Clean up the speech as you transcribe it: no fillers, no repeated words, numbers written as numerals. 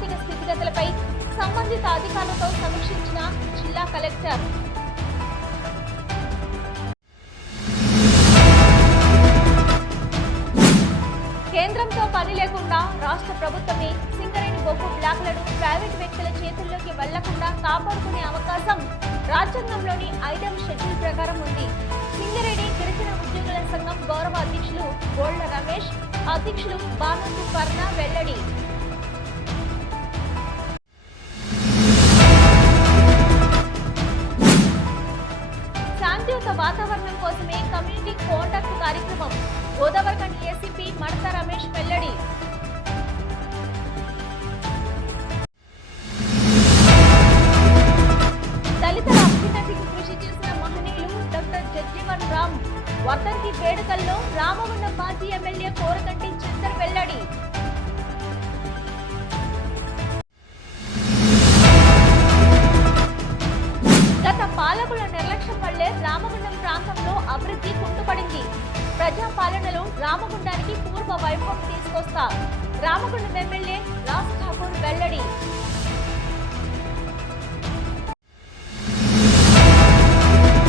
ఆర్థిక స్థితిగతులపై సంబంధిత అధికారులతో సమీక్షించిన జిల్లా కలెక్టర్. కేంద్రంతో పని లేకుండా రాష్ట్ర ప్రభుత్వమే సింగరేణి బొగ్గు బ్లాక్లను ప్రైవేట్ వ్యక్తుల చేతుల్లోకి వెళ్లకుండా కాపాడుకునే అవకాశం రాజ్యాంగంలోని 5వ షెడ్యూల్ ప్రకారం ఉంది. సింగరేణి గిరిజన ఉద్యోగుల సంఘం గౌరవ అధ్యక్షులు గోళ్ల రమేష్, అధ్యక్షులు బానోతు పర్ణ వెల్లడి. శాంతియుత వాతావరణం కోసమే కమ్యూనిటీ కాంటాక్ట్ కార్యక్రమం. గోదావరిఖని ఏసీపీ మడత రమేష్ వెల్లడి. దళితుల అభ్యున్నతికి కృషి చేసిన మహనీయులు డాక్టర్ జగ్జీవన్ రామ్ వర్ధంతి వేడుకల్లో రామగుండం మాజీ ఎమ్మెల్యే కోరకంటి చందర్ వెల్లడి. గత పాలకుల నిర్లక్ష్యం వల్లే రామగుండం ప్రాంతంలో అభివృద్ధి కుంటుపడింది. ప్రజా పాలనలో రామగుండానికి పూర్వ వైభవం తీసుకొస్తా రామగుండం ఎమ్మెల్యే రాజ్ ఠాకూర్ వెల్లడి.